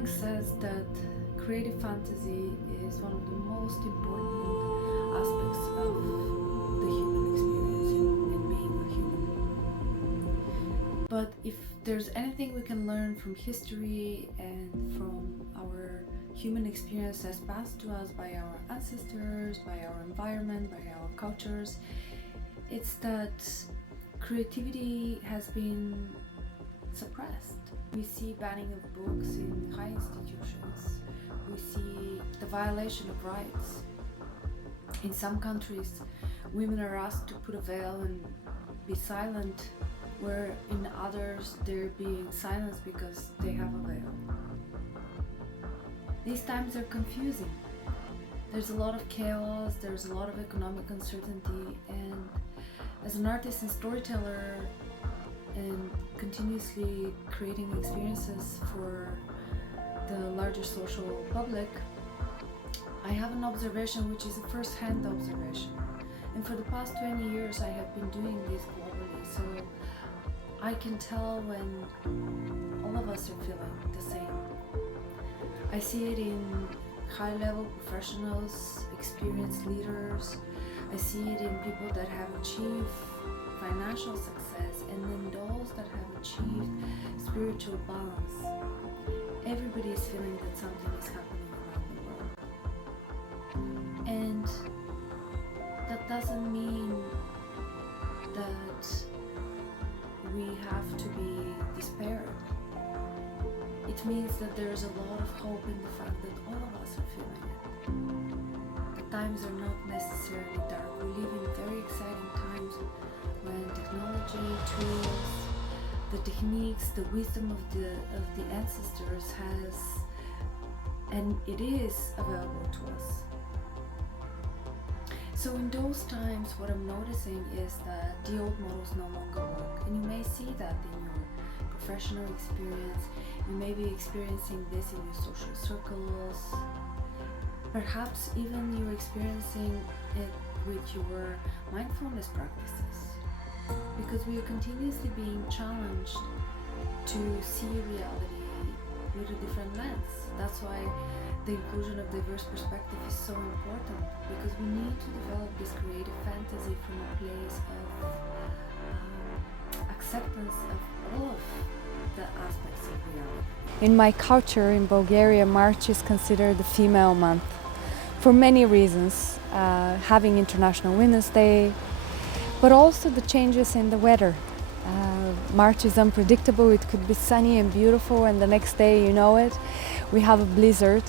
Jung says that creative fantasy is one of the most important aspects of the human experience in being a human. But if there's anything we can learn from history and from our human experience as passed to us by our ancestors, by our environment, by our cultures, it's that creativity has been suppressed. We see banning of books in high institutions. We see the violation of rights. In some countries, women are asked to put a veil and be silent, where in others they're being silenced because they have a veil. These times are confusing. There's a lot of chaos, there's a lot of economic uncertainty, and as an artist and storyteller and continuously creating experiences for the larger social public, I have an observation which is a first-hand observation. And for the past 20 years I have been doing this globally, so I can tell when all of us are feeling the same. I see it in high-level professionals, experienced leaders. I see it in people that have achieved financial success, and in those that have achieved spiritual balance. Everybody is feeling that something is happening around the world. And that doesn't mean that we have to be despaired. It means that there's a lot of hope in the fact that all of us are feeling it. The times are not necessarily dark. We live in very exciting times when technology, tools, the techniques, the wisdom of the ancestors has, and it is available to us. So in those times, what I'm noticing is that the old models no longer work, and you may see that in your professional experience. You may be experiencing this in your social circles. Perhaps even you're experiencing it with your mindfulness practices, because we are continuously being challenged to see reality with a different lens. That's why the inclusion of diverse perspective is so important, because we need to develop this creative fantasy from a place of acceptance of all of the aspects of reality. In my culture in Bulgaria, March is considered the female month for many reasons, having International Women's Day, but also the changes in the weather. March is unpredictable. It could be sunny and beautiful, and the next day, you know it, we have a blizzard.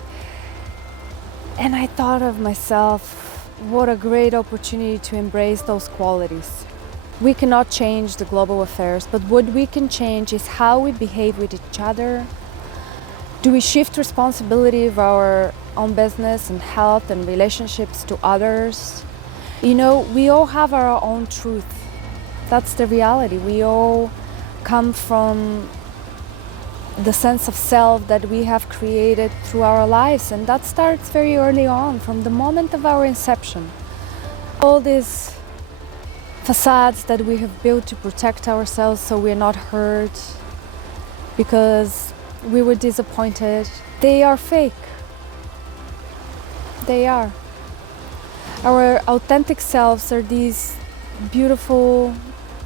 And I thought of myself, what a great opportunity to embrace those qualities. We cannot change the global affairs, but what we can change is how we behave with each other. Do we shift responsibility of our own business and health and relationships to others? You know, we all have our own truth. That's the reality. We all come from the sense of self that we have created through our lives, and that starts very early on, from the moment of our inception. All these facades that we have built to protect ourselves so we're not hurt because we were disappointed, they are fake. They are. Our authentic selves are these beautiful,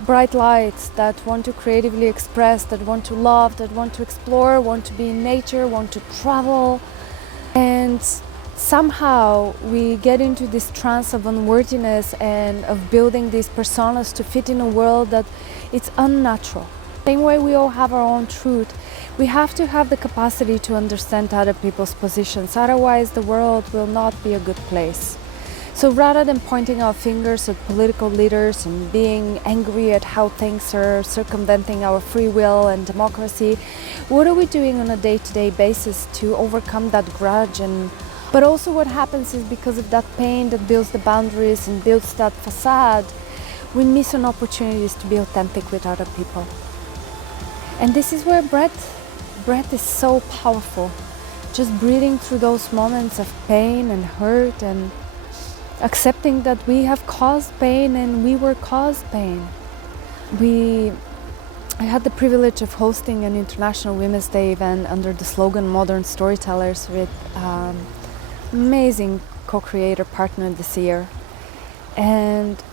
bright lights that want to creatively express, that want to love, that want to explore, want to be in nature, want to travel. And somehow we get into this trance of unworthiness and of building these personas to fit in a world that it's unnatural. Same way we all have our own truth, we have to have the capacity to understand other people's positions, otherwise the world will not be a good place. So rather than pointing our fingers at political leaders and being angry at how things are circumventing our free will and democracy, what are we doing on a day-to-day basis to overcome that grudge? But also what happens is, because of that pain that builds the boundaries and builds that facade, we miss on opportunities to be authentic with other people. And this is where breath is so powerful. Just breathing through those moments of pain and hurt, and accepting that we have caused pain and we were caused pain. We I had the privilege of hosting an International Women's Day event under the slogan Modern Storytellers with amazing co-creator partner this year, and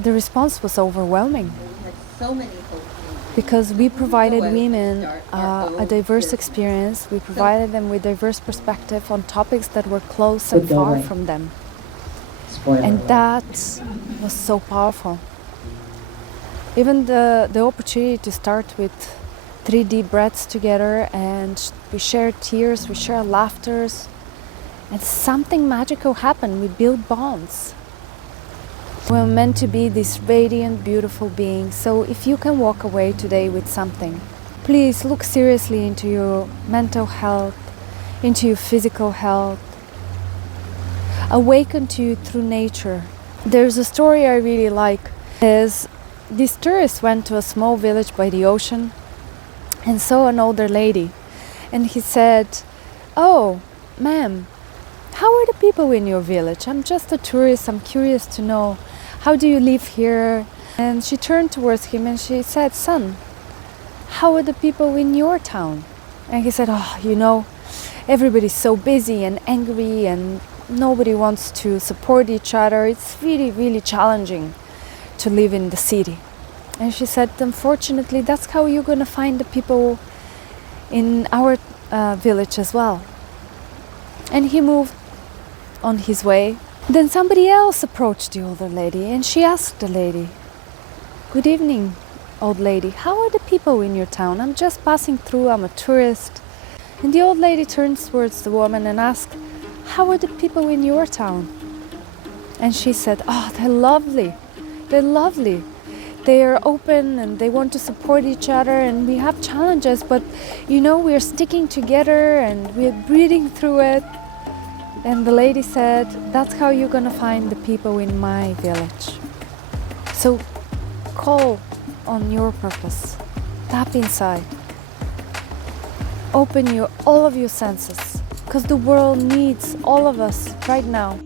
the response was overwhelming. We had so many folks because we provided women a diverse experience. We provided them with diverse perspective on topics that were close and far from them. And that was so powerful. Even the opportunity to start with 3 deep breaths together, and we shared tears, we shared laughters, and something magical happened. We built bonds. We're meant to be these radiant, beautiful beings. So if you can walk away today with something, please look seriously into your mental health, into your physical health. Awaken to you through nature. There's a story I really like. These tourists went to a small village by the ocean and saw an older lady. And he said, "Oh, ma'am, how are the people in your village? I'm just a tourist. I'm curious to know, how do you live here?" And she turned towards him and she said, "Son, how are the people in your town?" And he said, "Oh, you know, everybody's so busy and angry and nobody wants to support each other. It's really, really challenging to live in the city." And she said, "Unfortunately, that's how you're going to find the people in our village as well." And he moved on his way. Then somebody else approached the older lady and she asked the lady, "Good evening, old lady. How are the people in your town? I'm just passing through. I'm a tourist." And the old lady turns towards the woman and asked, "How are the people in your town?" And she said, "Oh, they're lovely. They're lovely. They are open and they want to support each other, and we have challenges, but you know, we're sticking together and we're breathing through it." And the lady said, "That's how you're gonna find the people in my village." So call on your purpose. Tap inside. Open all of your senses, because the world needs all of us right now.